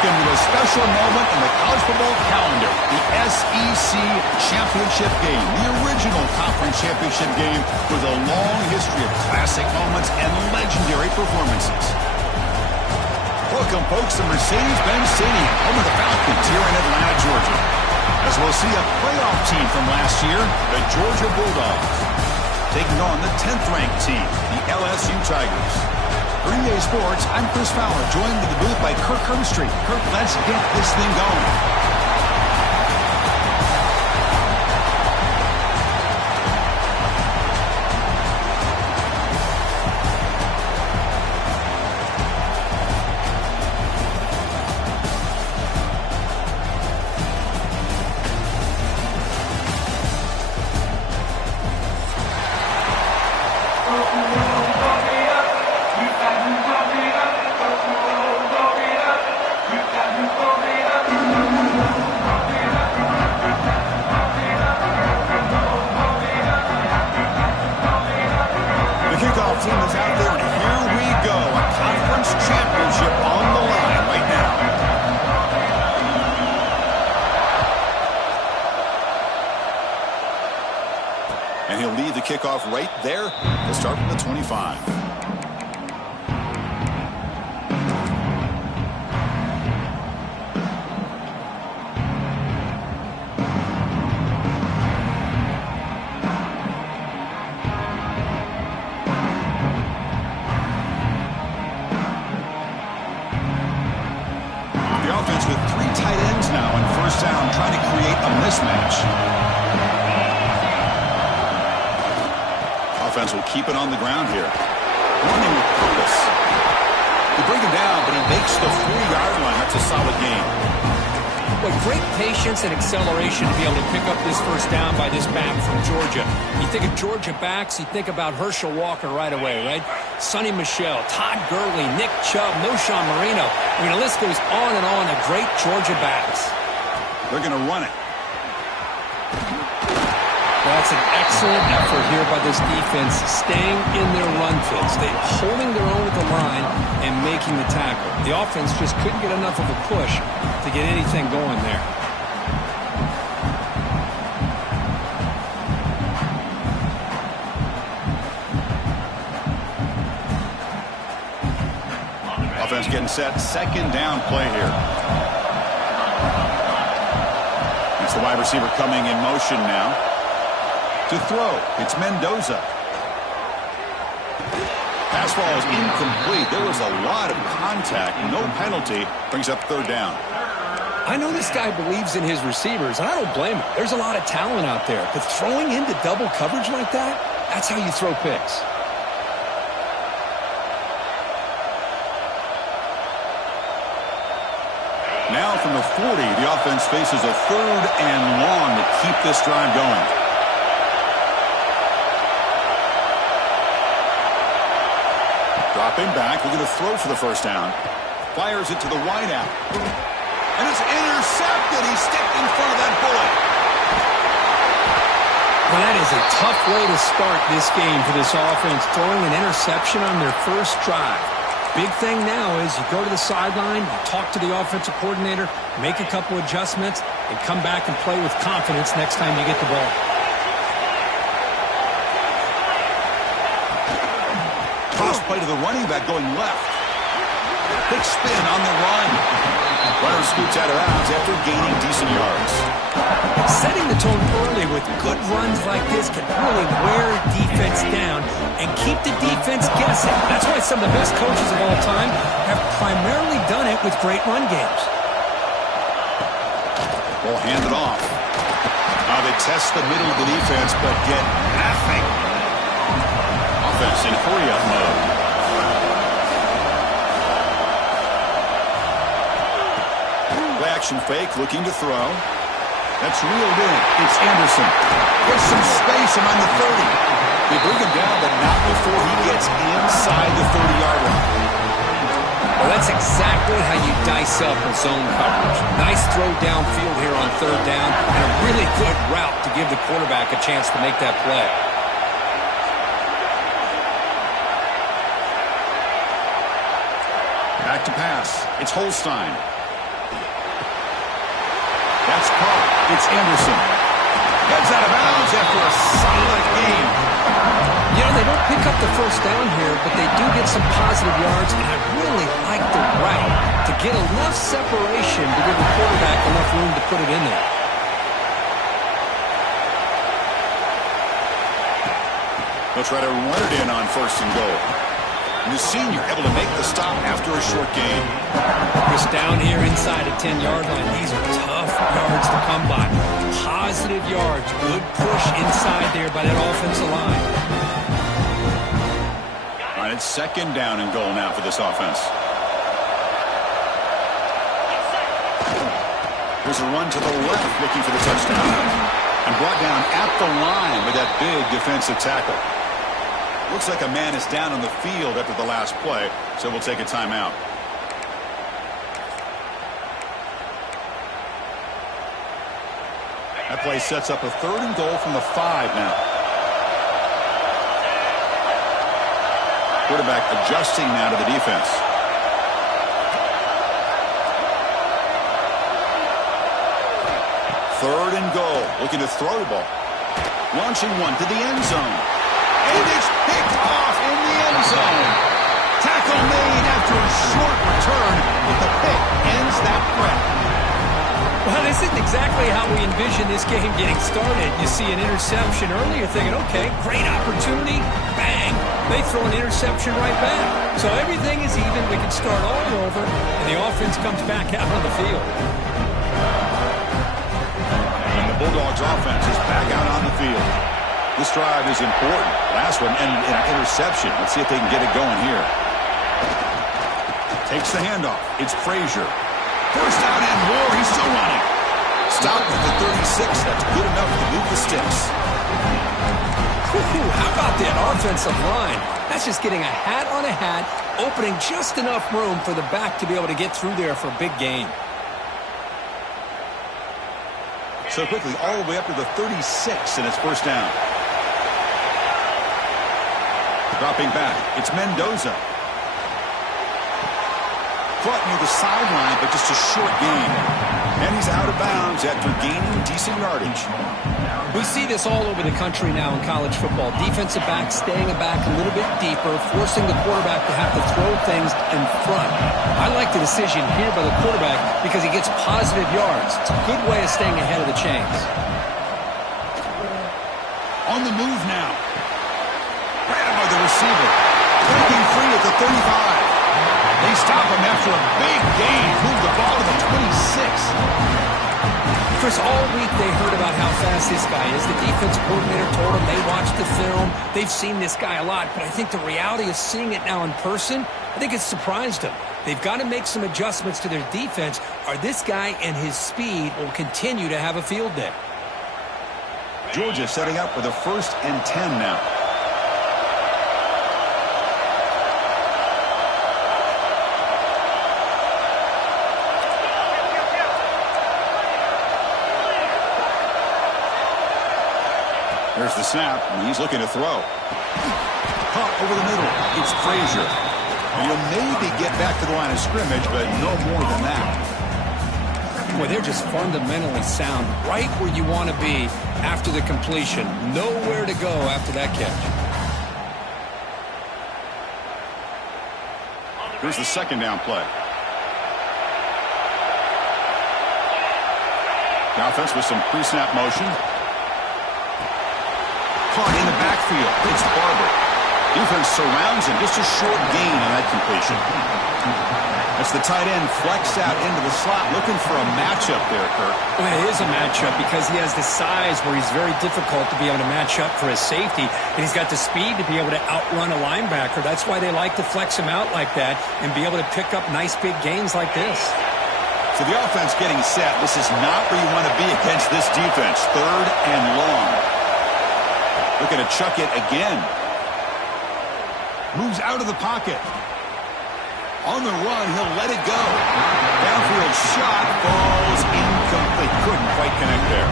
welcome to a special moment in the college football calendar, the SEC Championship game, the original conference championship game with a long history of classic moments and legendary performances. Welcome, folks, to Mercedes-Benz Stadium, home of the Falcons here in Atlanta, Georgia. As we'll see a playoff team from last year, the Georgia Bulldogs, taking on the 10th-ranked team, the LSU Tigers. Green Day Sports, I'm Chris Fowler, joined in the booth by Kirk Herbstreit. Kirk, let's get this thing going. Team is out there, and here we go. A conference championship on the line right now. And he'll lead the kickoff right there. He'll start from the 25. With three tight ends now in first down, trying to create a mismatch. Offense will keep it on the ground here. Running with purpose. They bring him down, but he makes the 4-yard line. That's a solid game. Well, great patience and acceleration to be able to pick up this first down by this back from Georgia. You think of Georgia backs, you think about Herschel Walker right away, right? Sonny Michel, Todd Gurley, Nick Chubb, Noshawn Marino. I mean, the list goes on and on of great Georgia backs. They're going to run it. That's an excellent effort here by this defense, staying in their run fits. They're holding their own at the line and making the tackle. The offense just couldn't get enough of a push to get anything going there. Offense getting set. Second down play here. It's the wide receiver coming in motion now. To throw, it's Mendoza. Pass ball is incomplete. There was a lot of contact. No penalty. Brings up third down. I know this guy believes in his receivers, and I don't blame him. There's a lot of talent out there. But throwing into double coverage like that, that's how you throw picks. Now from the 40, the offense faces a third and long to keep this drive going. Dropping back, looking to throw for the first down. Fires it to the wideout. And it's intercepted. He stepped in front of that bullet. Well, that is a tough way to start this game for this offense, throwing an interception on their first drive. Big thing now is you go to the sideline, you talk to the offensive coordinator, make a couple adjustments, and come back and play with confidence next time you get the ball. Cross play to the running back going left. Big spin on the run. Runner scoots out of bounds after gaining decent yards. Setting the tone early with good runs like this can really wear defense down and keep the defense guessing. That's why some of the best coaches of all time have primarily done it with great run games. Ball handed off. Now they test the middle of the defense, but get nothing. Offense in hurry-up mode. Play action fake, looking to throw. That's reeled in. It's Anderson. There's some space around the 30. They bring him down, but not before he gets inside the 30-yard line. Well, that's exactly how you dice up a zone coverage. Nice throw downfield here on third down, and a really good route to give the quarterback a chance to make that play. Back to pass. It's Holstein. caught. It's Anderson. Heads out of bounds after a solid game. You know, they don't pick up the first down here, but they do get some positive yards, and I really like the route to get enough separation to give the quarterback enough room to put it in there. They'll try to run it in on first and goal. And the senior able to make the stop after a short gain. Just down here inside a 10-yard line. These are tough yards to come by. Positive yards. Good push inside there by that offensive line. All right, it's second down and goal now for this offense. Here's a run to the left looking for the touchdown. And brought down at the line with that big defensive tackle. Looks like a man is down on the field after the last play, so we'll take a timeout. That play sets up a third and goal from the 5 now. Quarterback adjusting now to the defense. Third and goal, looking to throw the ball. Launching one to the end zone. And it's picked off in the end zone. Tackle made after a short return, but the pick ends that threat. Well, this isn't exactly how we envision this game getting started. You see an interception early, you're thinking, okay, great opportunity, bang. They throw an interception right back. So everything is even. We can start all over, and the offense comes back out on the field. And the Bulldogs offense is back out on the field. This drive is important. Last one ended in an interception. Let's see if they can get it going here. Takes the handoff. It's Frazier. First down and more. He's still running. Stopped at the 36. That's good enough to move the sticks. How about that offensive line? That's just getting a hat on a hat, opening just enough room for the back to be able to get through there for a big gain. So quickly, all the way up to the 36, and it's first down. Dropping back, it's Mendoza. Caught near the sideline, but just a short gain. And he's out of bounds after gaining decent yardage. We see this all over the country now in college football. Defensive backs staying back a little bit deeper, forcing the quarterback to have to throw things in front. I like the decision here by the quarterback because he gets positive yards. It's a good way of staying ahead of the chains. On the move now. Grabbed by the receiver. Breaking free at the 35. They stop him after a big gain. Move the ball to the 26. Chris, all week they heard about how fast this guy is. The defense coordinator told them they watched the film. They've seen this guy a lot, but I think the reality of seeing it now in person, I think it's surprised them. They've got to make some adjustments to their defense, or this guy and his speed will continue to have a field day. Georgia setting up for the 1st and 10 now. There's the snap, and he's looking to throw. Caught over the middle. It's Frazier. And you'll maybe get back to the line of scrimmage, but no more than that. Boy, they're just fundamentally sound, right where you want to be after the completion. Nowhere to go after that catch. Here's the second down play. The offense with some pre-snap motion. Caught in the backfield. It's Barber. Defense surrounds him. Just a short gain on that completion. That's the tight end flexed out into the slot, looking for a matchup there, Kurt. Well, it is a matchup because he has the size where he's very difficult to be able to match up for his safety, and he's got the speed to be able to outrun a linebacker. That's why they like to flex him out like that and be able to pick up nice big gains like this. So the offense getting set. This is not where you want to be against this defense. Third and long. Looking to chuck it again. Moves out of the pocket. On the run, he'll let it go. Downfield shot falls incomplete. Couldn't quite connect there.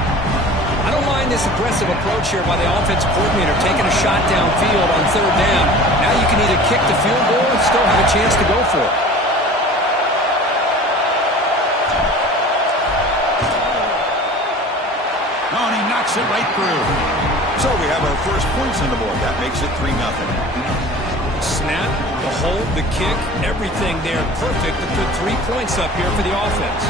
I don't mind this aggressive approach here by the offensive coordinator, taking a shot downfield on third down. Now you can either kick the field goal and still have a chance to go for it. Knocks it right through. So we have our first points on the board. That makes it 3-0. Snap, the hold, the kick, everything there perfect to put 3 points up here for the offense.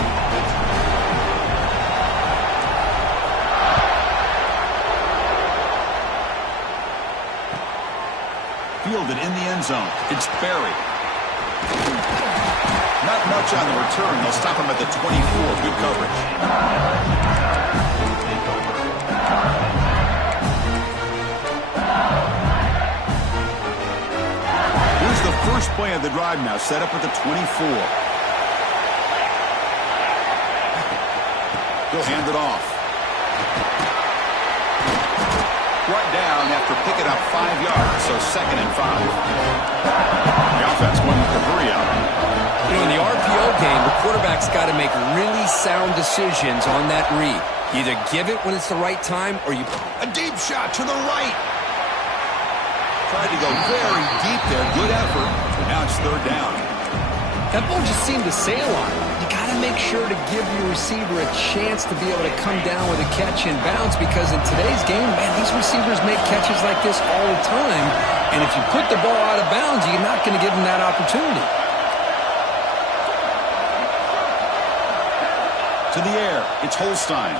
Fielded in the end zone. It's Barry. Not much on the return. They'll stop him at the 24. Good coverage. Here's the first play of the drive now. Set up at the 24. He'll hand it off. Right down after picking up 5 yards, so 2nd and 5. The offense going with the 3 out. You know, in the RPO game, the quarterback's got to make really sound decisions on that read. You either give it when it's the right time or you... A deep shot to the right. Tried to go very deep there. Good effort. Now it's 3rd down. That ball just seemed to sail on him. You got to make sure to give your receiver a chance to be able to come down with a catch and bounce, because in today's game, man, these receivers make catches like this all the time. And if you put the ball out of bounds, you're not going to give them that opportunity. To the air. It's Holstein.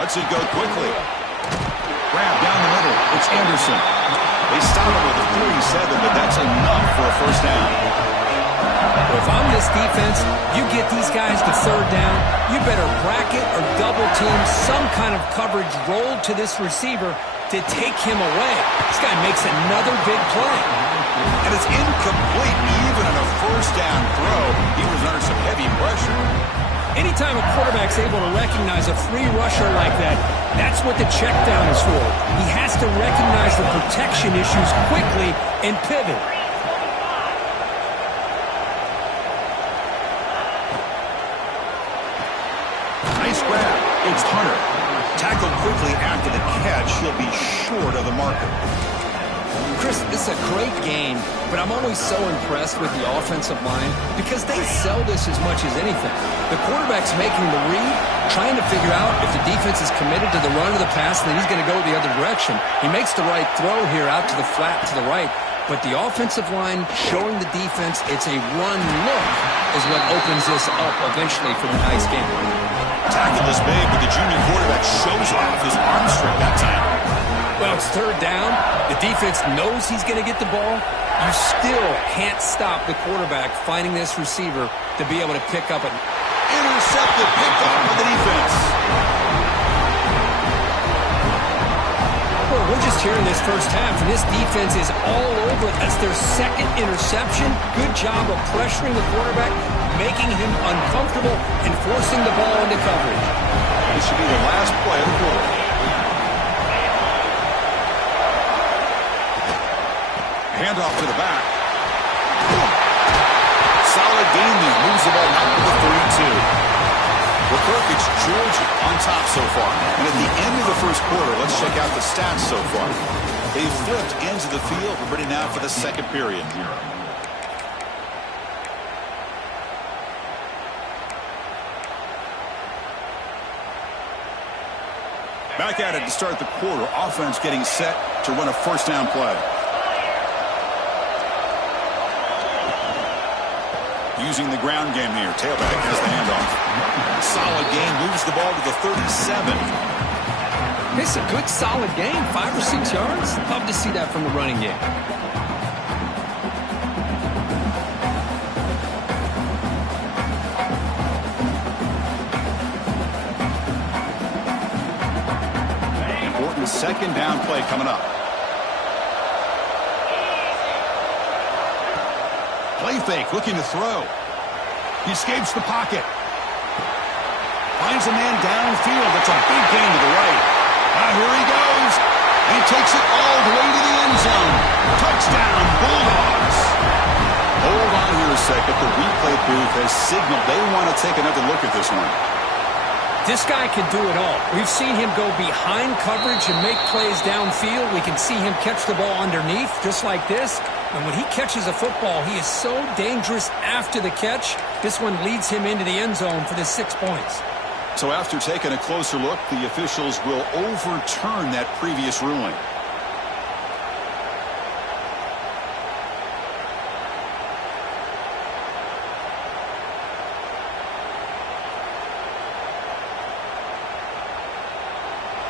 Lets it go quickly. Grab down the middle. It's Anderson. They stop him with a 37, but that's enough for a 1st down. Well, if I'm this defense, you get these guys to 3rd down, you better bracket or double team some kind of coverage rolled to this receiver to take him away. This guy makes another big play. And it's incomplete. Even on a 1st down throw, he was under some heavy pressure. Anytime a quarterback's able to recognize a free rusher like that, that's what the check down is for. He has to recognize the protection issues quickly and pivot. Nice grab. It's Hunter. Tackled quickly after the catch. He'll be short of the marker. Chris, this is a great game, but I'm always so impressed with the offensive line because they sell this as much as anything. The quarterback's making the read, trying to figure out if the defense is committed to the run or the pass, and then he's going to go the other direction. He makes the right throw here out to the flat to the right, but the offensive line showing the defense it's a run look is what opens this up eventually for the nice game. Tackle is big, but the junior quarterback shows off his arm strength that time. Well, it's 3rd down. The defense knows he's going to get the ball. You still can't stop the quarterback finding this receiver to be able to pick up an intercepted, picked up by the defense. Well, we're just here in this 1st half, and this defense is all over. That's their 2nd interception. Good job of pressuring the quarterback, making him uncomfortable, and forcing the ball into coverage. This should be the last play of the quarter. Handoff to the back. Solid game there. Moves the ball out to the 32. Well, Kirk, it's Georgia on top so far. And at the end of the 1st quarter, let's check out the stats so far. They've flipped ends of the field. We're ready now for the 2nd period. Back at it to start the quarter. Offense getting set to run a 1st down play. Using the ground game here. Tailback has the handoff. Solid game. Moves the ball to the 37. It's a good, solid game. 5 or 6 yards. Love to see that from the running game. Important 2nd down play coming up. Play fake, looking to throw. He escapes the pocket. Finds a man downfield. That's a big gain to the right. Here he goes. And he takes it all the way to the end zone. Touchdown, Bulldogs. Hold on here a second. The replay booth has signaled they want to take another look at this one. This guy can do it all. We've seen him go behind coverage and make plays downfield. We can see him catch the ball underneath, just like this. And when he catches a football, he is so dangerous after the catch. This one leads him into the end zone for the 6 points. So after taking a closer look, the officials will overturn that previous ruling.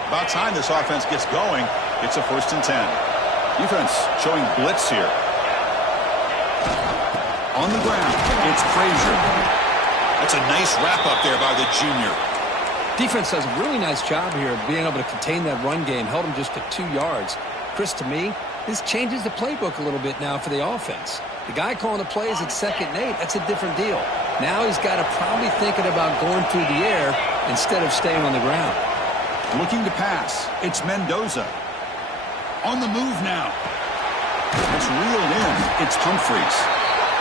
About time this offense gets going. It's a 1st and 10. Defense showing blitz here. On the ground, it's Frazier. That's a nice wrap up there by the junior. Defense does a really nice job here of being able to contain that run game. Held him just to 2 yards. Chris, to me, this changes the playbook a little bit now for the offense. The guy calling the plays at 2nd and 8, that's a different deal. Now he's got to probably thinking about going through the air instead of staying on the ground. Looking to pass. It's Mendoza. On the move now. It's reeled in. It's Humphreys.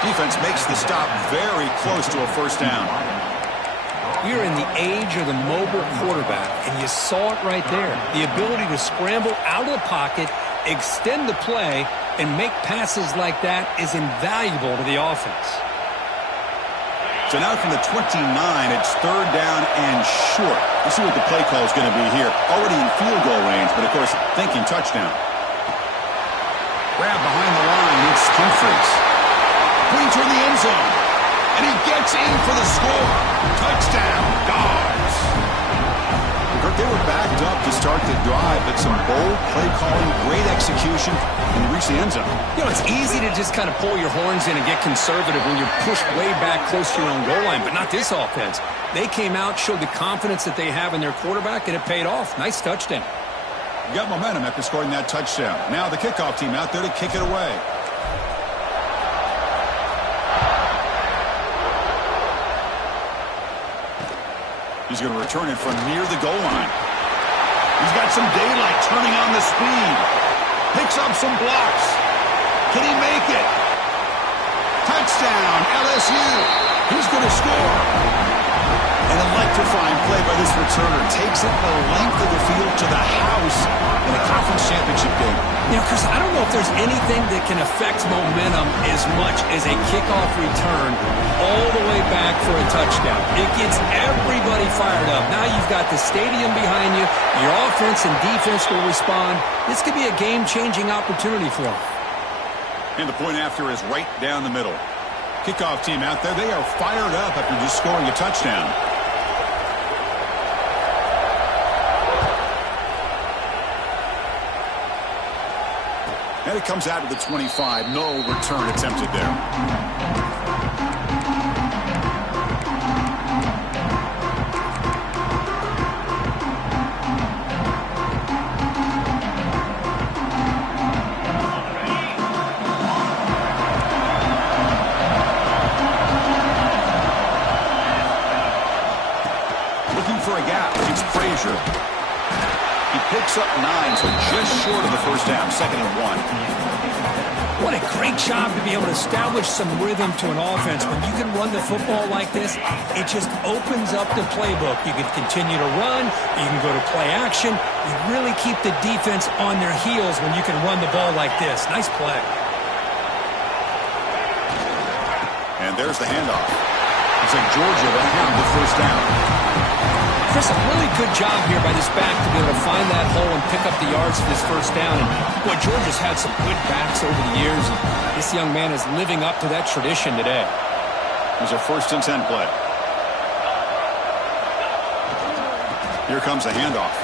Defense makes the stop very close to a 1st down. We are in the age of the mobile quarterback, and you saw it right there. The ability to scramble out of the pocket, extend the play, and make passes like that is invaluable to the offense. So now from the 29, it's 3rd down and short. Let's see what the play call is going to be here. Already in field goal range, but of course, thinking touchdown. Grab behind the line, it's Humphreys. Putting toward the end zone. And he gets in for the score. Touchdown, Dogs. They were backed up to start the drive, but some bold play calling, great execution, and reach the end zone. You know, it's easy to just kind of pull your horns in and get conservative when you're pushed way back close to your own goal line, but not this offense. They came out, showed the confidence that they have in their quarterback, and it paid off. Nice touchdown. You got momentum after scoring that touchdown. Now the kickoff team out there to kick it away. He's going to return it from near the goal line. He's got some daylight turning on the speed. Picks up some blocks. Can he make it? Touchdown, LSU. He's going to score. An electrifying play by this returner. Takes it the length of the field to the house in a conference championship game. You know, Chris, I don't know if there's anything that can affect momentum as much as a kickoff return all the way back for a touchdown. It gets everybody fired up. Now you've got the stadium behind you. Your offense and defense will respond. This could be a game-changing opportunity for them. And the point after is right down the middle. Kickoff team out there, they are fired up after just scoring a touchdown. And it comes out of the 25. No return attempted there. Looking for a gap. It's Frazier. He picks up 9, so just short of the 1st down, 2nd and 1. What a great job to be able to establish some rhythm to an offense. When you can run the football like this, it just opens up the playbook. You can continue to run. You can go to play action. You really keep the defense on their heels when you can run the ball like this. Nice play. And there's the handoff. It's like Georgia that have the 1st down. Chris, a really good job here by this back to be able to find that hole and pick up the yards for this 1st down. And boy, Georgia's had some good backs over the years, and this young man is living up to that tradition today. There's a 1st and 10 play. Here comes the handoff.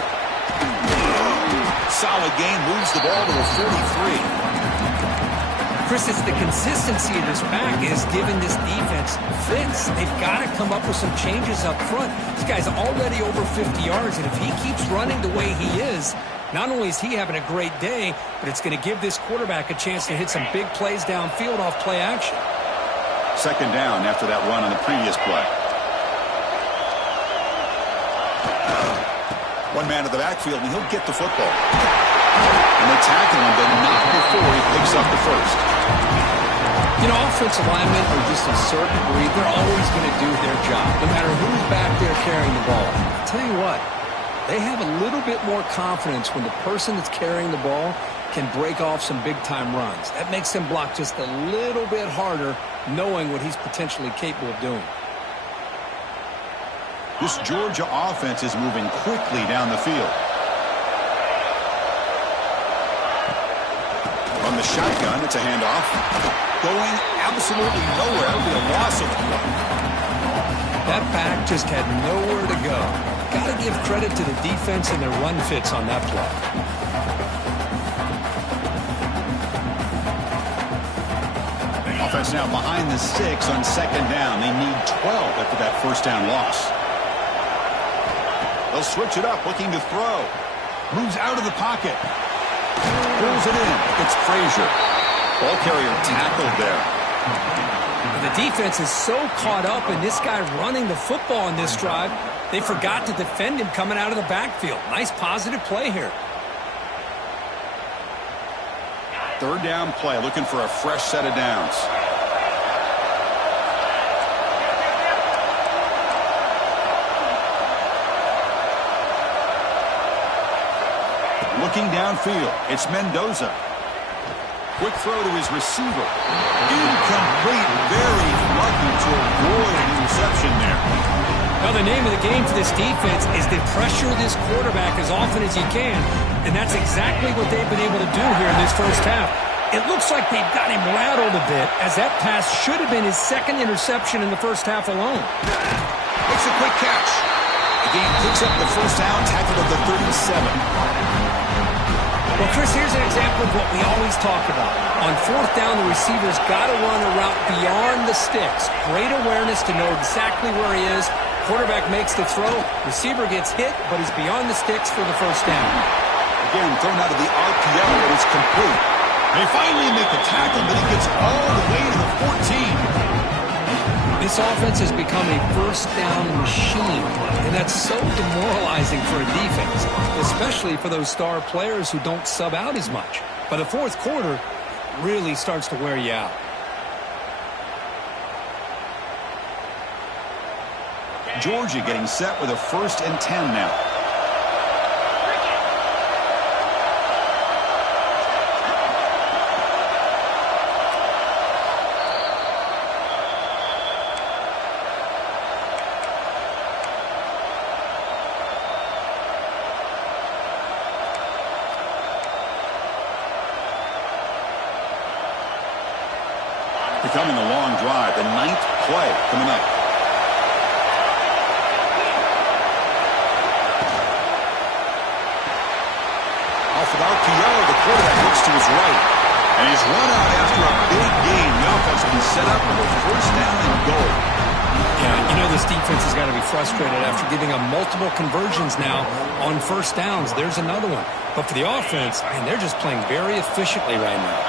Solid gain, moves the ball to the 43. Chris, it's the consistency of this back is giving this defense fits. They've got to come up with some changes up front. This guy's already over 50 yards, and if he keeps running the way he is, not only is he having a great day, but it's going to give this quarterback a chance to hit some big plays downfield off play action. 2nd down after that run on the previous play. One man in the backfield, and he'll get the football. And they tackle him, but not before he picks up the 1st. You know, offensive linemen are just a certain breed. They're always going to do their job, no matter who's back there carrying the ball. I'll tell you what, they have a little bit more confidence when the person that's carrying the ball can break off some big-time runs. That makes them block just a little bit harder, knowing what he's potentially capable of doing. This Georgia offense is moving quickly down the field. From the shotgun, it's a handoff. Going absolutely nowhere. It'll be a loss of the play. That back just had nowhere to go. Got to give credit to the defense and their run fits on that play. Offense now behind the 6 on second down. They need 12 after that first down loss. They'll switch it up, looking to throw. Moves out of the pocket. Pulls it in. It's Frazier. Ball carrier tackled there. The defense is so caught up in this guy running the football on this drive, they forgot to defend him coming out of the backfield. Nice positive play here. Third down play, looking for a fresh set of downs. Looking downfield, it's Mendoza. Quick throw to his receiver. Incomplete, very lucky to avoid an interception there. Now the name of the game for this defense is to pressure this quarterback as often as you can, and that's exactly what they've been able to do here in this first half. It looks like they've got him rattled a bit, as that pass should have been his second interception in the first half alone. Makes a quick catch. The game picks up the first down, tackled at the 37. Well, Chris, here's an example of what we always talk about. On fourth down, the receiver's got to run a route beyond the sticks. Great awareness to know exactly where he is. Quarterback makes the throw. Receiver gets hit, but he's beyond the sticks for the first down. Again, thrown out of the RPO, and it's complete. They finally make the tackle, but he gets all the way to the 14. This offense has become a first down machine, and that's so demoralizing for a defense, especially for those star players who don't sub out as much. By the fourth quarter, it really starts to wear you out. Georgia getting set with a 1st and 10 now. Becoming a long drive, the 9th play coming up. Off of RPO, the quarterback looks to his right. And he's run out after a big gain. The offense will be set up with a first down and goal. Yeah, you know this defense has got to be frustrated after giving up multiple conversions now on first downs. There's another one. But for the offense, man, they're just playing very efficiently right now.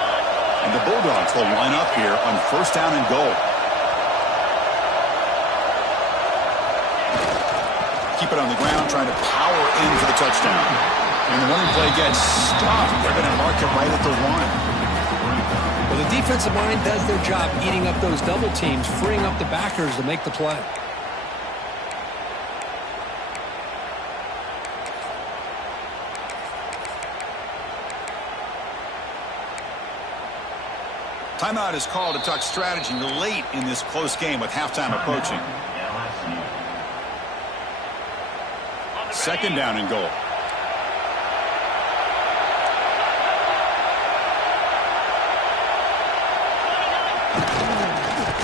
And the Bulldogs will line up here on first down and goal. Keep it on the ground, trying to power in for the touchdown. And the running play gets stopped. They're going to mark it right at the 1. Well, the defensive line does their job eating up those double teams, freeing up the backers to make the play. Timeout is called to talk strategy late in this close game with halftime approaching. Second down and goal.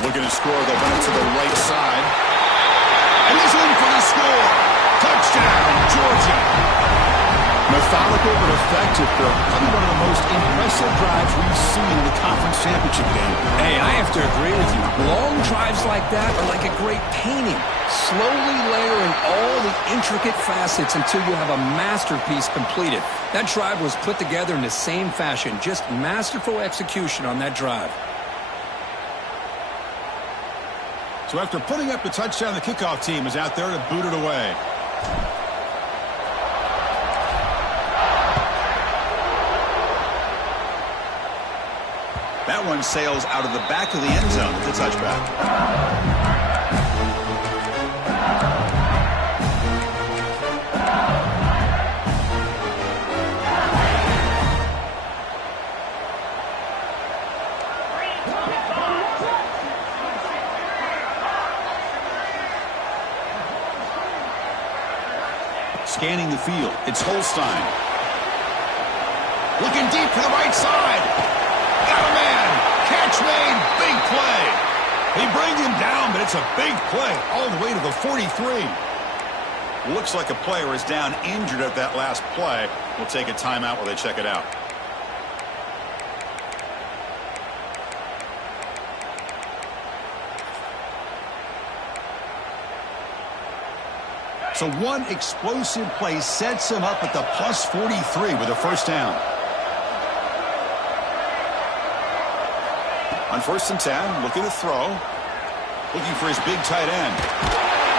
Looking to score, they'll run it to the right side. And he's in for the score. Touchdown, Georgia. Methodical but effective, Bill. Probably one of the most impressive drives we've seen in the conference championship game. Hey, I have to agree with you. Long drives like that are like a great painting. Slowly layering all the intricate facets until you have a masterpiece completed. That drive was put together in the same fashion. Just masterful execution on that drive. So after putting up the touchdown, the kickoff team is out there to boot it away. That one sails out of the back of the end zone with the touchback. Scanning the field, it's Holstein. Looking deep for the right side. Got a man. Catch made. Big play. He brings him down, but it's a big play all the way to the 43. Looks like a player is down injured at that last play. We'll take a timeout while they check it out. So one explosive play sets him up at the plus 43 with a first down. On 1st and 10, looking to throw. Looking for his big tight end.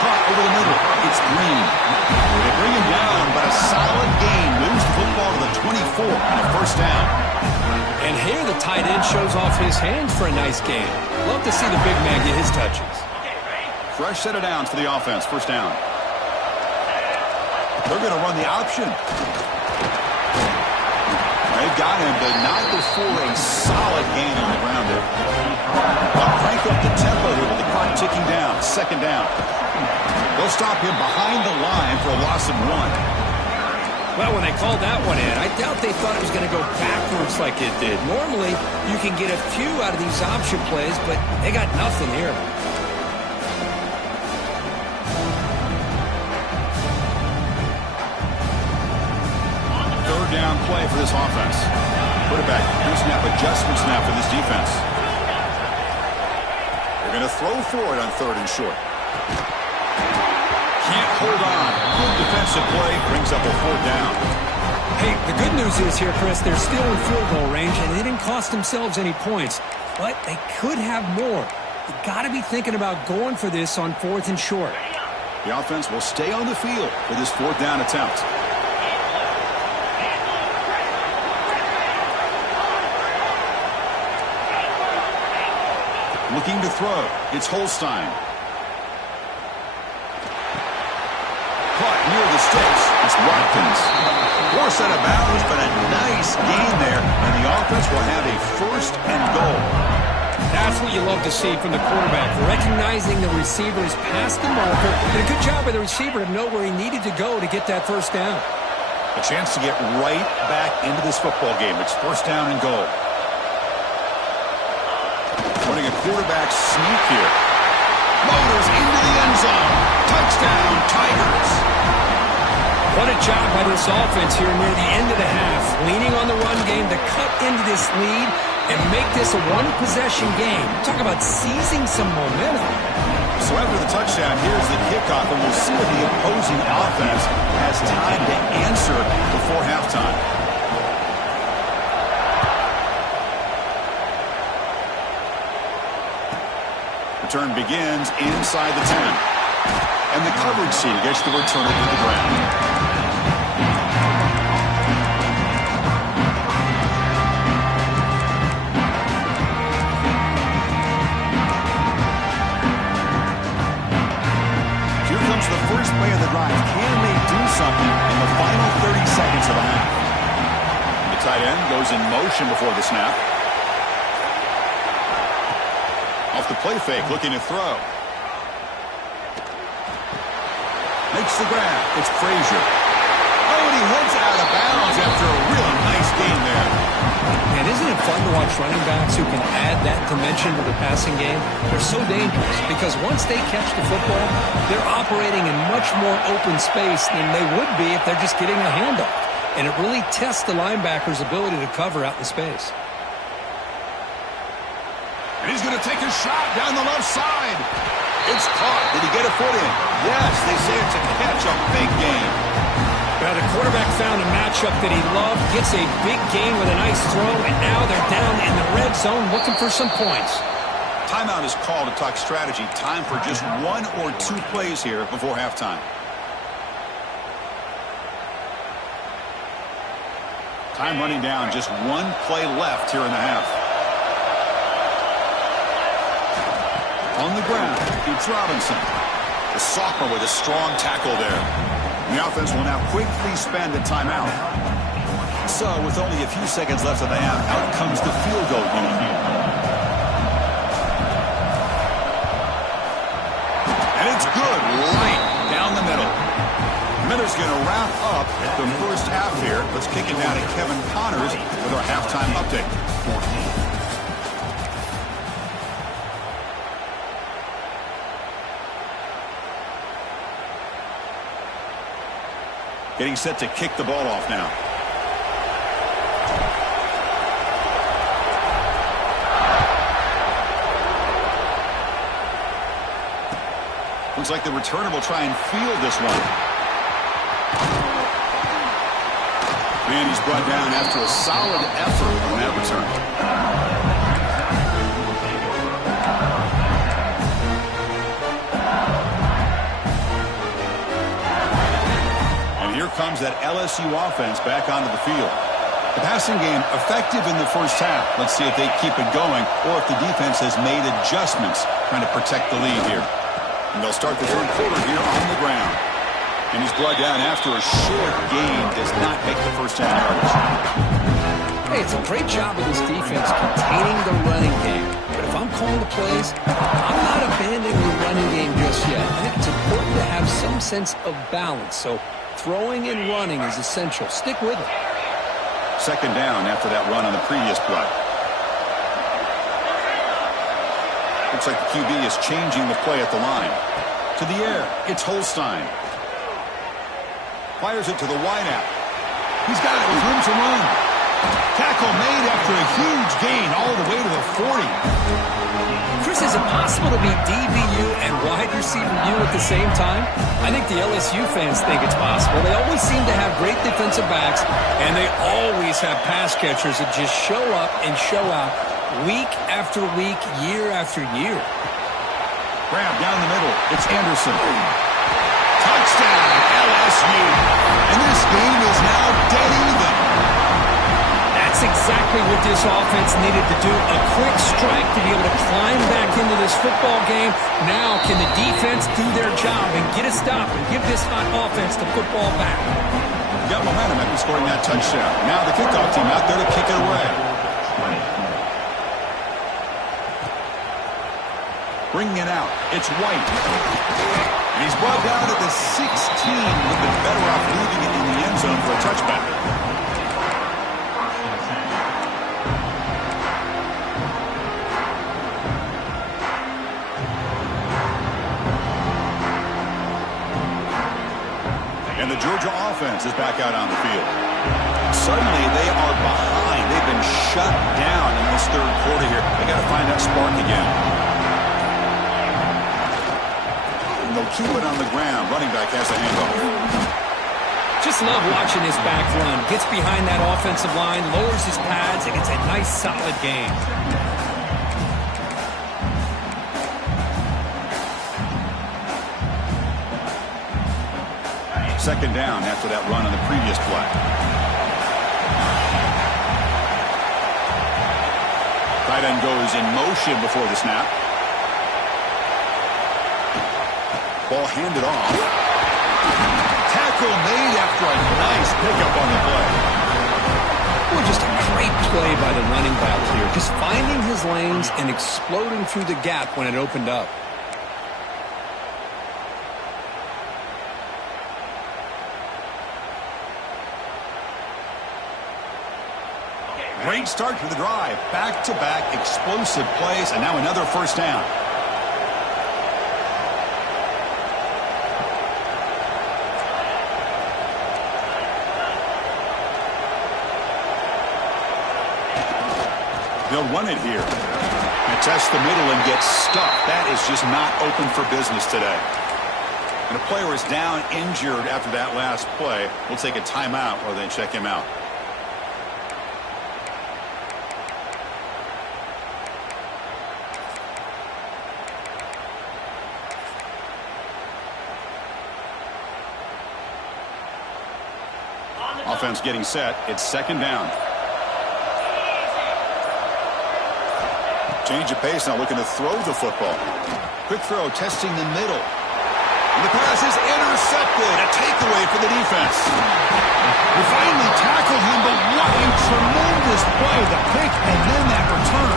Caught over the middle. It's Green. They bring him down, but a solid gain moves the football to the 24 on a first down. And here the tight end shows off his hands for a nice gain. Love to see the big man get his touches. Fresh set of downs for the offense. First down. They're going to run the option. They've got him, but not before a solid gain on the ground there. They'll crank up the tempo here with the clock ticking down. Second down. They'll stop him behind the line for a loss of 1. Well, when they called that one in, I doubt they thought it was going to go backwards like it did. Normally, you can get a few out of these option plays, but they got nothing here. Down play for this offense. Quarterback pre-snap adjustment snap for this defense. They're going to throw for it on 3rd and short. Can't hold on. Good defensive play brings up a 4th down. Hey, the good news is here, Chris, they're still in field goal range, and they didn't cost themselves any points. But they could have more. You got to be thinking about going for this on 4th and short. The offense will stay on the field for this 4th down attempt. Looking to throw. It's Holstein. Caught near the sticks. It's Watkins. Forced out of bounds, but a nice gain there. And the offense will have a 1st and goal. That's what you love to see from the quarterback. Recognizing the receiver is past the marker. Did a good job by the receiver to know where he needed to go to get that 1st down. A chance to get right back into this football game. It's 1st down and goal. Running a quarterback sneak here. Motors into the end zone. Touchdown, Tigers. What a job by this offense here near the end of the half. Leaning on the run game to cut into this lead and make this a one-possession game. Talk about seizing some momentum. So after the touchdown, here's the kickoff, and we'll see if the opposing offense has time to answer before halftime. Return begins inside the 10. And the coverage team gets the returner to the ground. Here comes the first play of the drive. Can they do something in the final 30 seconds of the half? The tight end goes in motion before the snap. Off the play fake, looking to throw. Makes the grab. It's Frazier. Oh, and he heads out of bounds after a really nice game there. And isn't it fun to watch running backs who can add that dimension to the passing game? They're so dangerous because once they catch the football, they're operating in much more open space than they would be if they're just getting a handoff. And it really tests the linebacker's ability to cover out in space. And he's going to take a shot down the left side. It's caught. Did he get a foot in? Yes, they say it's a catch, a big gain. Well, the quarterback found a matchup that he loved, gets a big gain with a nice throw, and now they're down in the red zone looking for some points. Timeout is called to talk strategy. Time for just 1 or 2 plays here before halftime. Time running down, just 1 play left here in the half. On the ground, it's Robinson. The sophomore with a strong tackle there. The offense will now quickly spend a timeout. So, with only a few seconds left of the half, out comes the field goal unit here. And it's good, right down the middle. Miller's going to wrap up the first half here. Let's kick it down to Kevin Connors with our halftime update. Getting set to kick the ball off now. Looks like the returner will try and field this one. And he's brought down after a solid effort on that return. And here comes that LSU offense back onto the field. The passing game effective in the first half. Let's see if they keep it going or if the defense has made adjustments trying to protect the lead here. And they'll start the third quarter here on the ground. And he's brought down after a short gain. Does not make the first 10 yards. Hey, it's a great job of this defense containing the running game. But if I'm calling the plays, I'm not abandoning the running game just yet. I think it's important to have some sense of balance. So throwing and running is essential. Stick with it. Second down after that run on the previous play. Looks like the QB is changing the play at the line. To the air, it's Holstein. Fires it to the wideout. He's got it with room to run. Tackle made after a huge gain all the way to the 40. Chris, is it possible to be DBU and wide receiver U at the same time? I think the LSU fans think it's possible. They always seem to have great defensive backs, and they always have pass catchers that just show up and show out week after week, year after year. Grab down the middle. It's Anderson. Touchdown, LSU. And this game is now dead even. That's exactly what this offense needed to do. A quick strike to be able to climb back into this football game. Now can the defense do their job and get a stop and give this hot offense the football back? Got momentum after scoring that touchdown. Now the kickoff team out there to kick it away. Bringing it out. It's White. And he's brought down at the 16. Would have been better off leaving it in the end zone for a touchback. And the Georgia offense is back out on the field. Suddenly they are behind. They've been shut down in this third quarter here. They got to find that spark again. They'll keep it on the ground. Running back has the handoff. Just love watching this back run. Gets behind that offensive line, lowers his pads, and gets a nice, solid gain. Second down after that run on the previous play. Tight end goes in motion before the snap. Ball handed off. Tackle made after a nice pickup on the play. Well, just a great play by the running back here. Just finding his lanes and exploding through the gap when it opened up. Great start to the drive. Back-to-back explosive plays, and now another first down. They'll run it here. And test the middle and get stuck. That is just not open for business today. And a player is down injured after that last play. We'll take a timeout or then check him out. Offense getting set. It's second down. Change of pace now, looking to throw the football. Quick throw, testing the middle. And the pass is intercepted. A takeaway for the defense. We finally tackled him, but what a tremendous play. The pick and then that return.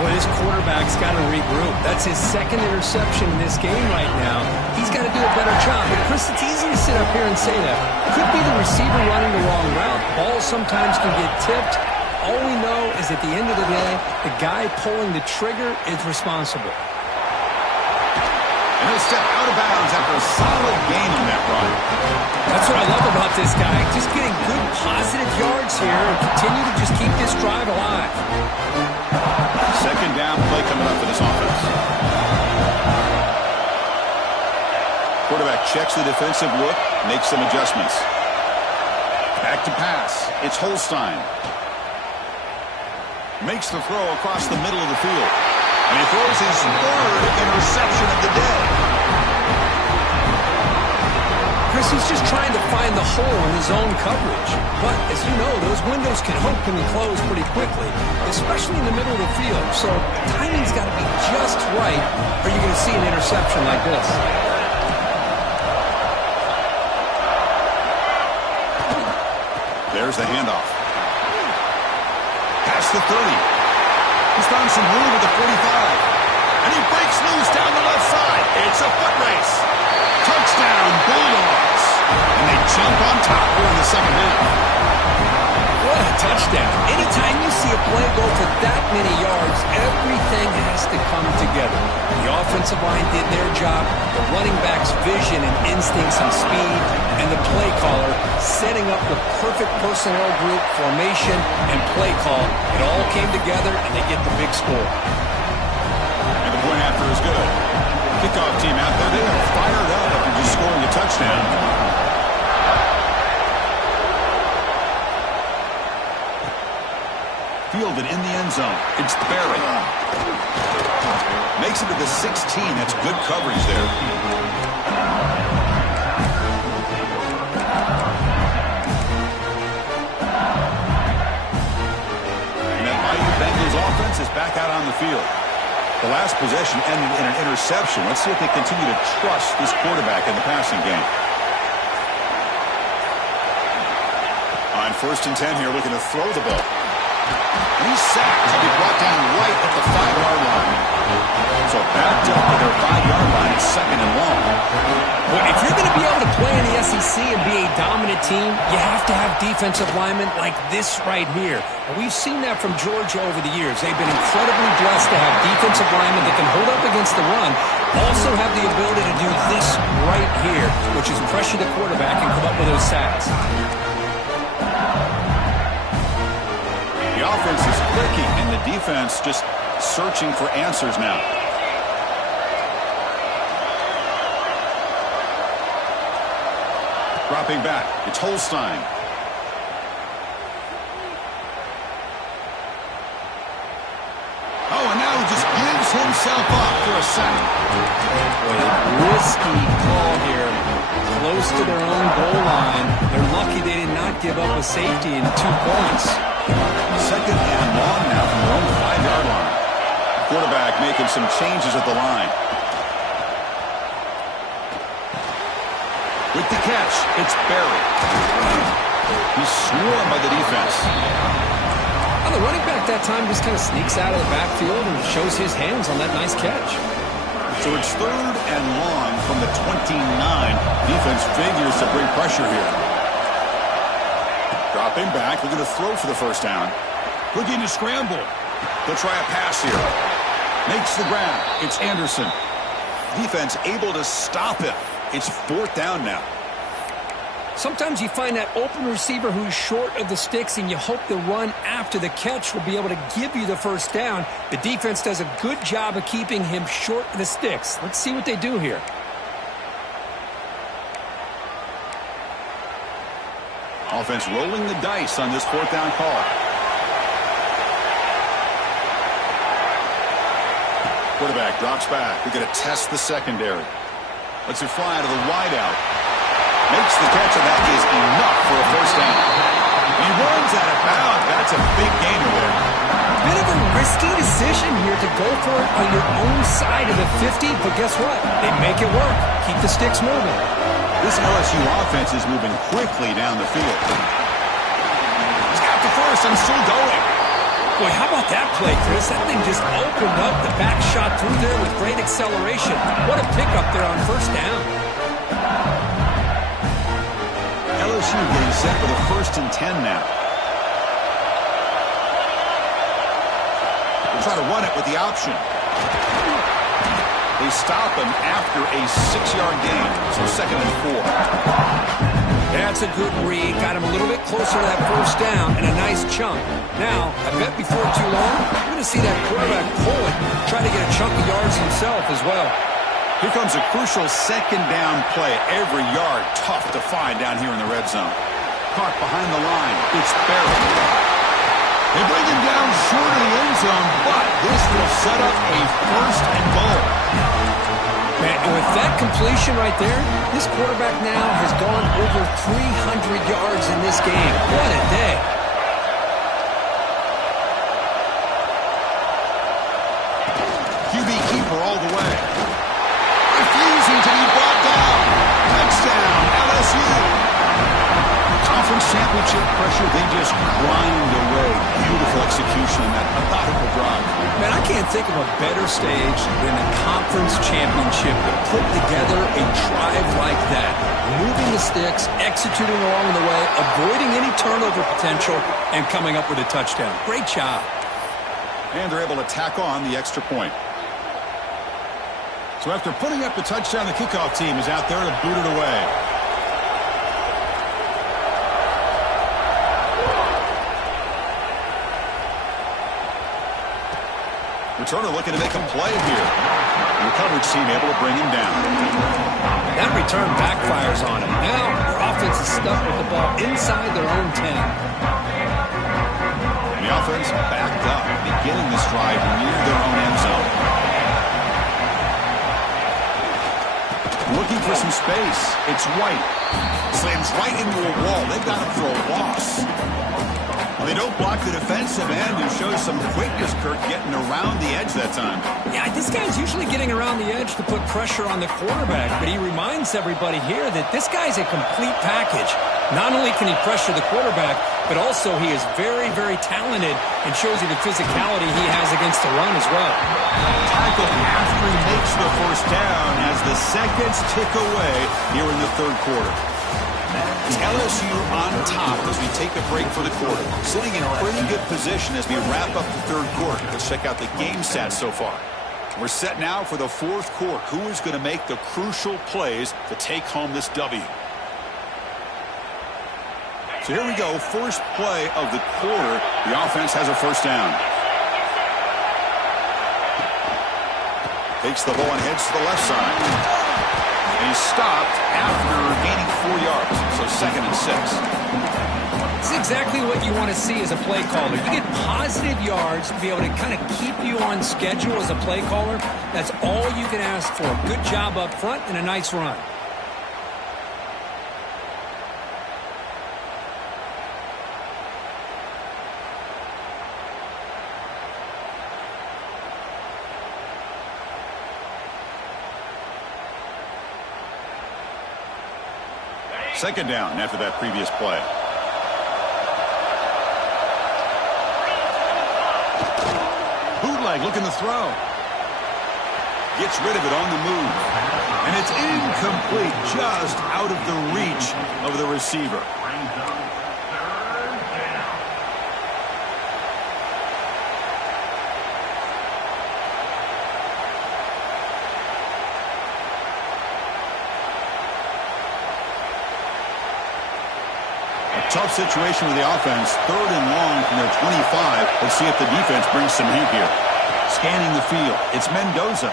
Well, Boy, this quarterback's got to regroup. That's his second interception in this game right now. He's got to do a better job. But Chris, it's easy to sit up here and say that. Could be the receiver running the wrong route. Balls sometimes can get tipped. All we know is at the end of the day, the guy pulling the trigger is responsible. And he'll step out of bounds after a solid gain on that run. That's what I love about this guy. Just getting good positive yards here and continue to just keep this drive alive. Second down play coming up for this offense. Quarterback checks the defensive look, makes some adjustments. Back to pass. It's Holstein. Makes the throw across the middle of the field. And he throws his third interception of the day. Chris, he's just trying to find the hole in his own coverage. But, as you know, those windows can open and close pretty quickly, especially in the middle of the field. So, timing's got to be just right, or you're going to see an interception like this. There's the handoff. Past the 30. He's found some room at the 45. And he breaks loose down the left side. It's a foot race. Touchdown, Bulldogs. And they jump on top here in the second half. What a touchdown. Anytime you see a play go for that many yards, everything has to come together. The offensive line did their job, the running back's vision and instincts and speed, and the play caller setting up the perfect personnel group, formation, and play call. It all came together, and they get the big score. And the point after is good. Kickoff team out there, they are fired up after just scoring a touchdown. Fielded in the end zone. It's Barry. Makes it to the 16. That's good coverage there. And that mighty Bengals offense is back out on the field. The last possession ended in an interception. Let's see if they continue to trust this quarterback in the passing game. On 1st and 10 here, looking to throw the ball. And he's sacked. He'll be brought down right at the 5-yard line. So backed up to their 5-yard line. It's 2nd and long. Well, if you're going to be able to play in the SEC and be a dominant team, you have to have defensive linemen like this right here. And we've seen that from Georgia over the years. They've been incredibly blessed to have defensive linemen that can hold up against the run, also have the ability to do this right here, which is pressure the quarterback and come up with those sacks. The offense is clicking, and the defense just searching for answers now. Dropping back, it's Holstein. Oh, and now he just gives himself up for a sack. Risky call here. Close to their own goal line. They're lucky they did not give up a safety in 2 points. 2nd and long now from their own 5-yard line. Quarterback making some changes at the line. With the catch, it's Barry. He's swarmed by the defense. Well, the running back that time just kind of sneaks out of the backfield and shows his hands on that nice catch. So it's 3rd and long from the 29. Defense figures to bring pressure here. Dropping back, looking to throw for the 1st down. Looking to scramble. They'll try a pass here. Makes the grab. It's Anderson. Defense able to stop him. It's 4th down now. Sometimes you find that open receiver who's short of the sticks, and you hope the run after the catch will be able to give you the 1st down. The defense does a good job of keeping him short of the sticks. Let's see what they do here. Offense rolling the dice on this 4th down call. Quarterback drops back. We're going to test the secondary. Lets it fly to the wideout. Makes the catch, and that is enough for a 1st down. He runs out of bounds. That's a big gainer there. Bit of a risky decision here to go for it on your own side of the 50, but guess what? They make it work. Keep the sticks moving. This LSU offense is moving quickly down the field. He's got the 1st and still going. Boy, how about that play, Chris? That thing just opened up. The back shot through there with great acceleration. What a pickup there on first down. LSU getting set for the 1st and 10 now. They'll try to run it with the option. They stop him after a 6-yard gain, so 2nd and 4. That's a good read. Got him a little bit closer to that first down and a nice chunk. Now, I bet before too long, we're going to see that quarterback pull it, try to get a chunk of yards himself as well. Here comes a crucial 2nd down play. Every yard tough to find down here in the red zone. Caught behind the line. It's Barrett. They bring him down short of the end zone, but this will set up a 1st and goal. Man, and with that completion right there, this quarterback now has gone over 300 yards in this game. What a day. QB keeper all the way. Refusing to be brought down. Touchdown, LSU. Conference championship pressure, they just grind away. Beautiful execution in that methodical drive. Man, I can't think of a better stage than a conference championship to put together a drive like that. Moving the sticks, executing along the way, avoiding any turnover potential, and coming up with a touchdown. Great job. And they're able to tack on the extra point. So after putting up the touchdown, the kickoff team is out there to boot it away. Returner looking to make a play here. The coverage team able to bring him down. That return backfires on him. Now their offense is stuck with the ball inside their own 10. The offense backed up, beginning this drive near their own end zone. Looking for some space. It's White. Slams right into a wall. They've got him for a loss. They don't block the defensive end, who shows some quickness, Kirk, getting around the edge that time. Yeah, this guy's usually getting around the edge to put pressure on the quarterback, but he reminds everybody here that this guy's a complete package. Not only can he pressure the quarterback, but also he is very, very talented and shows you the physicality he has against the run as well. Tackle after he makes the first down as the seconds tick away here in the 3rd quarter. It's LSU on top as we take a break for the quarter. Sitting in a pretty good position as we wrap up the 3rd quarter. Let's check out the game stats so far. We're set now for the 4th quarter. Who is going to make the crucial plays to take home this W? So here we go. First play of the quarter. The offense has a first down. Takes the ball and heads to the left side. And he's stopped after gaining 4 yards, so 2nd and 6. This is exactly what you want to see as a play caller. You get positive yards to be able to kind of keep you on schedule as a play caller. That's all you can ask for. Good job up front and a nice run. Second down after that previous play. Bootleg looking to throw. Gets rid of it on the move. And it's incomplete, just out of the reach of the receiver. Tough situation with the offense. 3rd and long from their 25. Let's see if the defense brings some heat here. Scanning the field. It's Mendoza.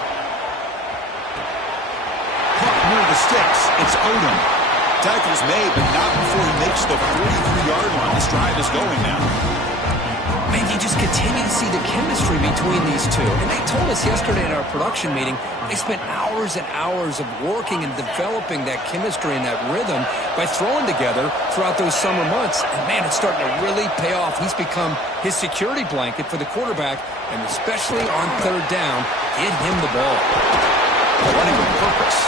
Caught near the sticks. It's Odom. Tackles made, but not before he makes the 43-yard line. This drive is going now. Man, you just continue to see the chemistry between these two. And they told us yesterday at our production meeting, they spent hours and hours of working and developing that chemistry and that rhythm by throwing together throughout those summer months. And, man, it's starting to really pay off. He's become his security blanket for the quarterback, and especially on 3rd down, get him the ball. Running with purpose.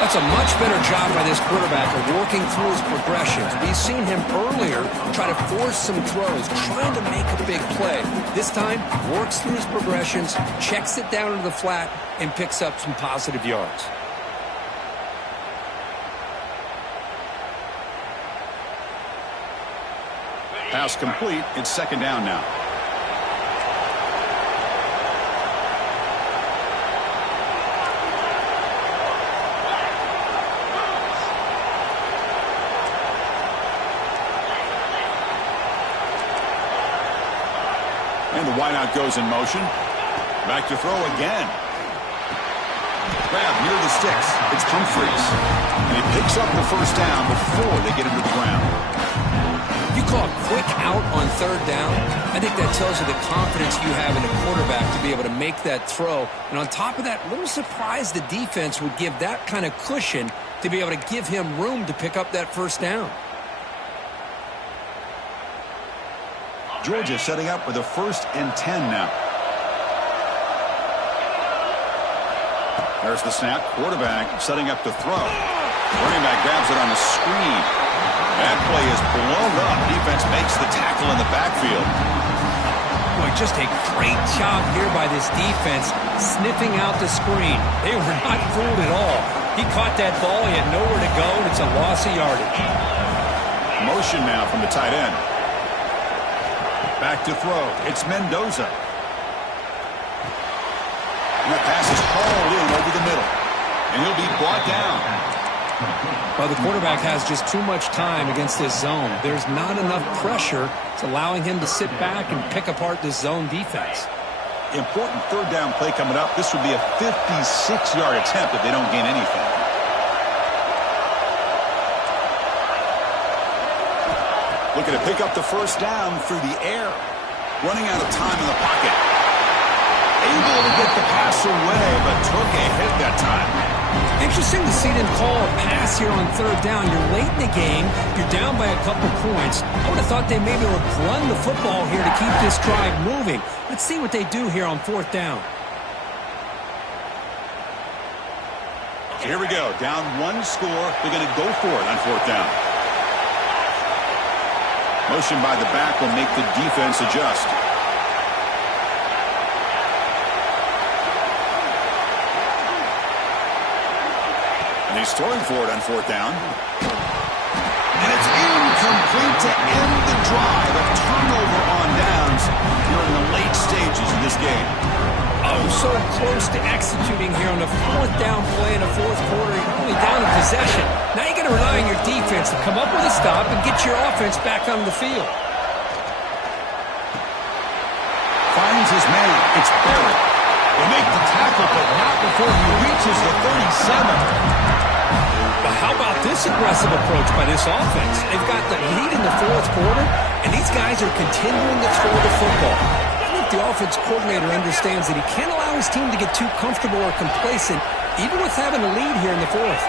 That's a much better job by this quarterback of working through his progressions. We've seen him earlier try to force some throws, trying to make a big play. This time, works through his progressions, checks it down into the flat, and picks up some positive yards. Pass complete. It's second down now. And the wideout goes in motion. Back to throw again. Grab near the sticks. It's Humphries. And he picks up the first down before they get him to the ground. You call a quick out on third down, I think that tells you the confidence you have in a quarterback to be able to make that throw. And on top of that, a little surprised the defense would give that kind of cushion to be able to give him room to pick up that first down. Georgia setting up with a 1st and 10 now. There's the snap. Quarterback setting up to throw. Running back grabs it on the screen. That play is blown up. Defense makes the tackle in the backfield. Boy, just a great job here by this defense, sniffing out the screen. They were not fooled at all. He caught that ball. He had nowhere to go, and it's a loss of yardage. Motion now from the tight end. Back to throw. It's Mendoza. And that pass is hauled in over the middle. And he'll be brought down. Well, the quarterback has just too much time against this zone. There's not enough pressure. It's allowing him to sit back and pick apart this zone defense. Important third down play coming up. This would be a 56-yard attempt if they don't gain anything. Looking to pick up the first down through the air. Running out of time in the pocket. Able to get the pass away, but took a hit that time. Interesting to see them call a pass here on third down. You're late in the game. You're down by a couple points. I would have thought they maybe would run the football here to keep this drive moving. Let's see what they do here on fourth down. Here we go. Down one score. They're going to go for it on fourth down. Motion by the back will make the defense adjust. And he's throwing for it on fourth down. And it's incomplete to end the drive. A turnover on downs here in the late stages of this game. Oh, so close to executing here on the fourth down play in the fourth quarter. You're only down in possession. Now you got to rely on your defense to come up with a stop and get your offense back on the field. Finds his man. It's Barrett. They make the tackle, but not before he reaches the 37. But how about this aggressive approach by this offense? They've got the lead in the fourth quarter, and these guys are continuing to throw the football. I think the offense coordinator understands that he can't allow his team to get too comfortable or complacent, even with having a lead here in the fourth.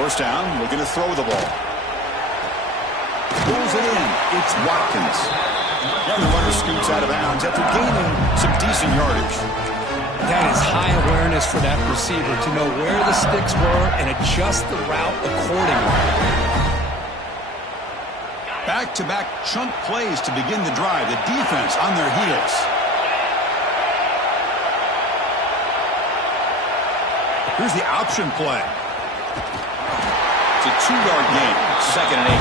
First down, looking to throw the ball. Pulls it in. It's Watkins. And the runner scoots out of bounds after gaining some decent yardage. That is high awareness for that receiver to know where the sticks were and adjust the route accordingly. Back-to-back chunk plays to begin the drive. The defense on their heels. Here's the option play. It's a 2-yard gain. Second and 8.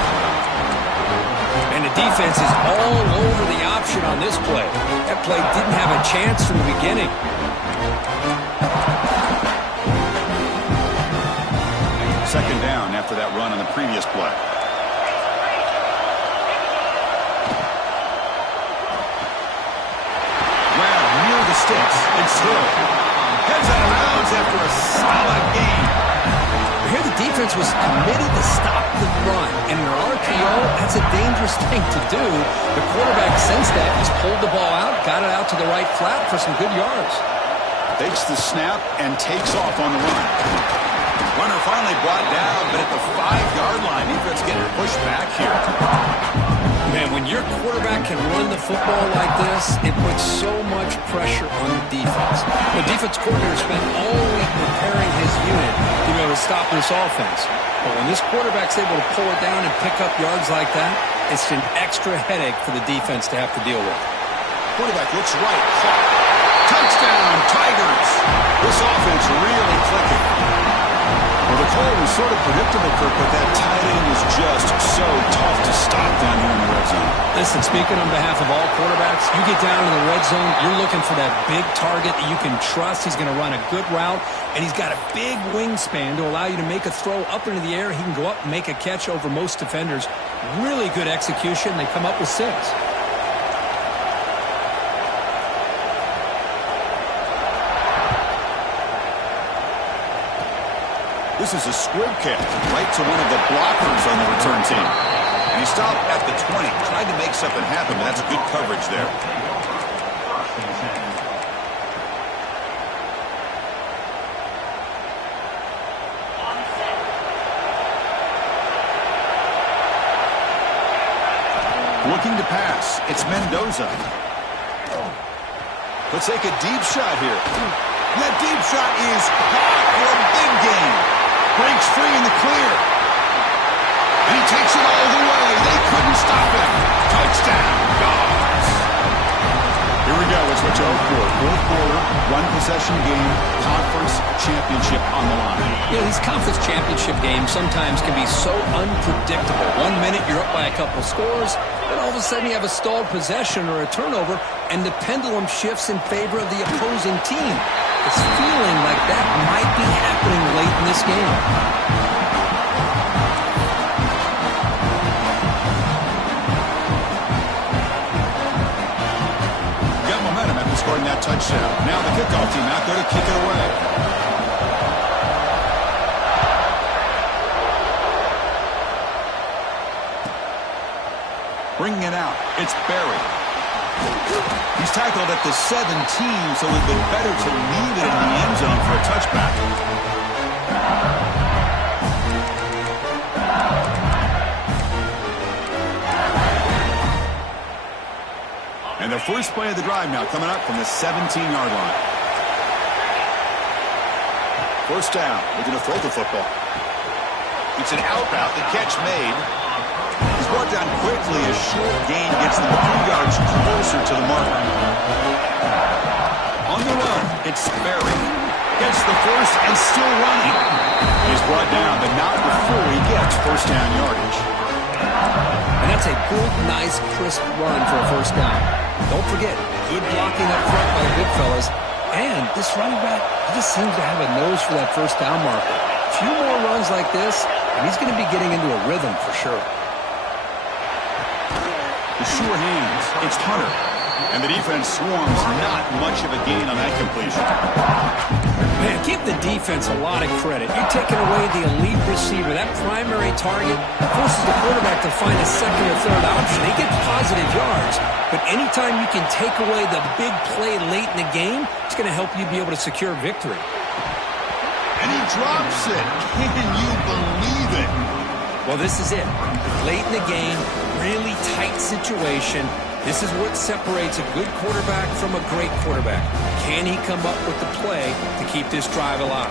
And the defense is all over the option on this play. That play didn't have a chance from the beginning. Second down after that run on the previous play. Grab near the sticks. It's Hill. Heads out of bounds after a solid gain. Here the defense was committed to stop the run. And in an RPO, that's a dangerous thing to do. The quarterback sensed that. He's pulled the ball out, got it out to the right flat for some good yards. Takes the snap and takes off on the run. Runner finally brought down, but at the 5-yard line, defense getting pushed back here. Man, when your quarterback can run the football like this, it puts so much pressure on the defense. The defense coordinator spent all week preparing his unit to be able to stop this offense. But when this quarterback's able to pull it down and pick up yards like that, it's an extra headache for the defense to have to deal with. Quarterback looks right, caught. Touchdown, Tigers! This offense really clicking. Well, the call was sort of predictable, Kirk, but that tight end is just so tough to stop down here in the red zone. Listen, speaking on behalf of all quarterbacks, you get down in the red zone, you're looking for that big target that you can trust. He's going to run a good route, and he's got a big wingspan to allow you to make a throw up into the air. He can go up and make a catch over most defenders. Really good execution. They come up with 6. This is a squib kick right to one of the blockers on the return team. And he stopped at the 20, tried to make something happen, but that's good coverage there. Looking to pass. It's Mendoza. Let's take a deep shot here. That deep shot is caught for a big gain. Breaks free in the clear. And he takes it all the way. They couldn't stop him. Touchdown, Dogs. Here we go. It's what you hope for. Fourth quarter, one-possession game, conference championship on the line. Yeah, these conference championship games sometimes can be so unpredictable. 1 minute you're up by a couple scores, then all of a sudden you have a stalled possession or a turnover, and the pendulum shifts in favor of the opposing team. It's feeling like that might be happening late in this game. Got momentum after scoring that touchdown. Now the kickoff team out there to kick it away. Bringing it out. It's Barry. He's tackled at the 17, so it would have been better to leave it in the end zone for a touchback. And the first play of the drive now coming up from the 17-yard line. First down. Looking to throw the football. It's an out route. The catch made. He's brought down quickly. A short gain gets them a few yards closer to the mark. On the run, it's Barry. Gets the first and still running. He's brought down, but not before he gets first down yardage. And that's a good, nice, crisp run for a first down. Don't forget, good blocking up front by the big fellas. And this running back, he just seems to have a nose for that first down marker. A few more runs like this, and he's going to be getting into a rhythm for sure. The sure hands, it's Hunter. And the defense swarms, not much of a gain on that completion. Man, give the defense a lot of credit. You're taking away the elite receiver. That primary target forces the quarterback to find a second or third option. He gets positive yards, but anytime you can take away the big play late in the game, it's going to help you be able to secure victory. And he drops it. Can you believe it? Well, this is it. Late in the game, really tight situation. This is what separates a good quarterback from a great quarterback. Can he come up with the play to keep this drive alive?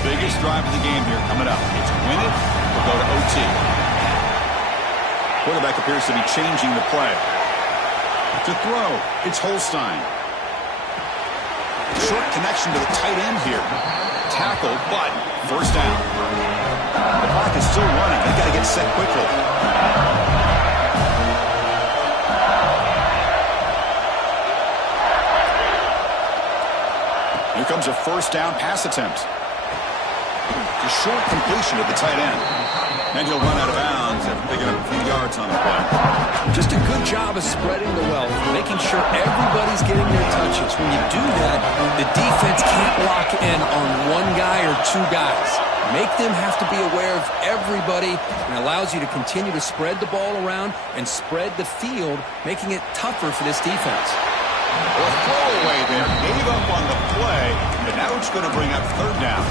Biggest drive of the game here coming up. It's win it or go to OT. Quarterback appears to be changing the play. To throw, it's Holstein. Short connection to the tight end here. Tackle, but first down. The clock is still running. They've got to get set quickly. Here comes a first down pass attempt. A short completion to the tight end. And he'll run out of bounds and picking up a few yards on the play. Just a good job of spreading the wealth, making sure everybody's getting their touches. When you do that, the defense can't lock in on one guy or two guys. Make them have to be aware of everybody, and allows you to continue to spread the ball around and spread the field, making it tougher for this defense. Well, throwaway there, gave up on the play, and now it's going to bring up third down.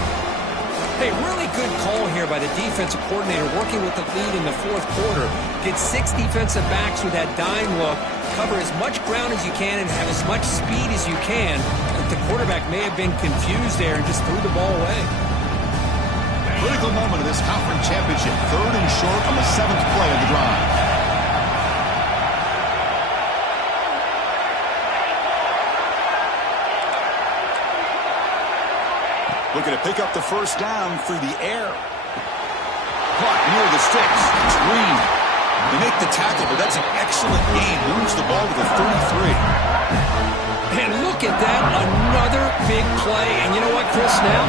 Hey, really good call here by the defensive coordinator working with the lead in the fourth quarter. Get 6 defensive backs with that dime look, cover as much ground as you can, and have as much speed as you can. The quarterback may have been confused there and just threw the ball away. Critical moment of this conference championship. 3rd and short on the 7th play of the drive. Looking to pick up the first down through the air. Caught near the sticks. It's Green. They make the tackle, but that's an excellent gain. Moves the ball to the 33. And look at that, another big play. And you know what, Chris, now?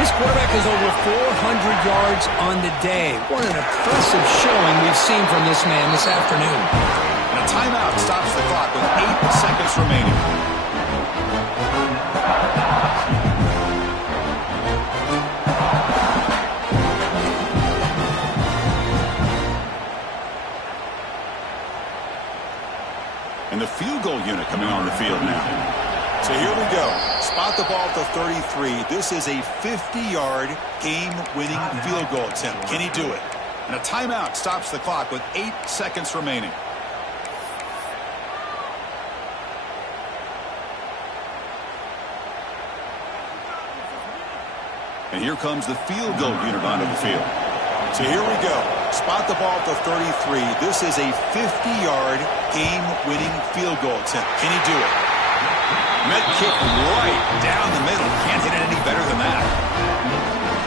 This quarterback is over 400 yards on the day. What an impressive showing we've seen from this man this afternoon. And a timeout stops the clock with 8 seconds remaining. And the field goal unit coming on the field now. So here we go. Spot the ball at the 33. This is a 50-yard game-winning field goal attempt. Can he do it? And a timeout stops the clock with 8 seconds remaining. And here comes the field goal unit onto the field. So here we go. Spot the ball at the 33. This is a 50-yard game-winning field goal attempt. Can he do it? Met kick right down the middle. Can't hit it any better than that.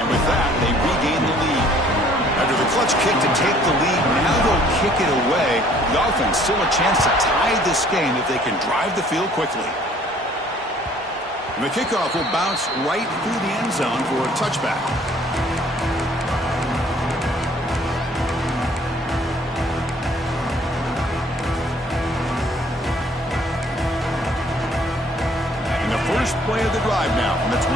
And with that, they regain the lead. After the clutch kick to take the lead, now they'll kick it away. The offense still a chance to tie this game if they can drive the field quickly. And the kickoff will bounce right through the end zone for a touchback. First play of the drive now from the 25.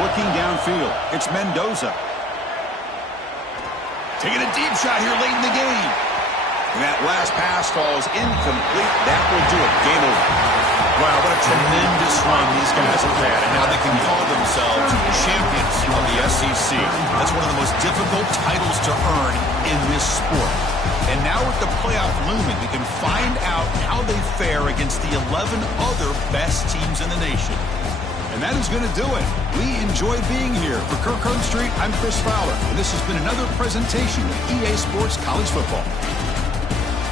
Looking downfield, it's Mendoza. Taking a deep shot here late in the game. And that last pass falls incomplete. That will do it. Game over. Wow, what a tremendous run these guys have had. And now they can call themselves champions of the SEC. That's one of the most difficult titles to earn in this sport. And now with the playoff looming, we can find out how they fare against the 11 other best teams in the nation. And that is going to do it. We enjoy being here. For Kirk Herbstreit, I'm Chris Fowler. And this has been another presentation of EA Sports College Football.